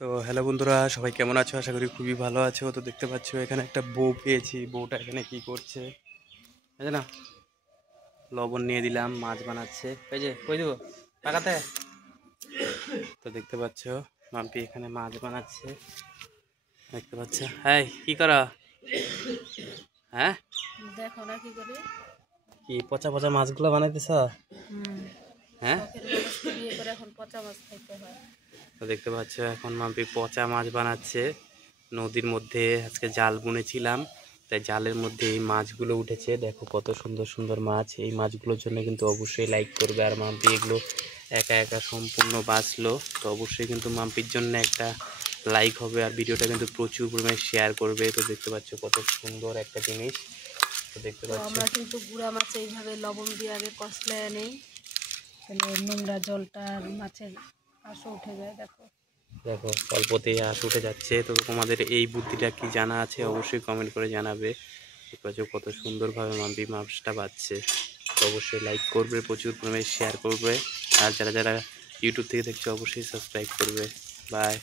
তো হ্যালো বন্ধুরা, সবাই কেমন আছো? আশা করি খুবই ভালো আছো। তো দেখতে পাচ্ছ এখানে একটা বউ পেয়েছি। বউটা এখানে কি করছে বুঝলে না, লবণ নিয়ে দিলাম, মাছ বানাচ্ছে। এই যে কই দিব টাকাতে। তো দেখতে পাচ্ছ মাম্পি এখানে মাছ বানাচ্ছে, দেখতে পাচ্ছ। হ্যাঁ, কি করা? হ্যাঁ, দেখো না কি করে। কি পচা পচা মাছগুলো বানাইতেছ? হ্যাঁ, শখের মানুষকে বিয়ে করে এখন পচা মাছ খাইতে হয়। তো দেখতে পাচ্ছ এখন মাম্পি পচা মাছ বানাচ্ছে। নদীর মধ্যে আজকে জাল বুনেছিলাম, তাই জালের মধ্যে এই মাছগুলো উঠেছে। দেখো কত সুন্দর সুন্দর মাছ। এই মাছগুলোর জন্য কিন্তু অবশ্যই লাইক করবে। আর মাম্পি এগুলো একা একা সম্পূর্ণ বাঁচলো, তো অবশ্যই কিন্তু মাম্পির জন্য একটা লাইক হবে। আর ভিডিওটা কিন্তু প্রচুর পরিমাণে শেয়ার করবে। তো দেখতে পাচ্ছ কত সুন্দর একটা জিনিস। তো দেখতে তো পাচ্ছ, আমরা কিন্তু গুঁড়া মাছ এইভাবে লবণ দিয়ে আগে কষলে নেই, তাহলে নোংরা জলটা আর মাছের আঁশও উঠে যায়। দেখো দেখো অল্পতেই আঁশ উঠে যাচ্ছে। তো তোমাদের এই বুদ্ধিটা কি জানা আছে? অবশ্যই কমেন্ট করে জানাবে। দেখতে পাচ্ছ কত সুন্দরভাবে মাম্পি মাছটা বাজছে। তো অবশ্যই লাইক করবে, প্রচুর পরিমাণে শেয়ার করবে। আর যারা যারা ইউটিউব থেকে দেখছো অবশ্যই সাবস্ক্রাইব করবে। বাই।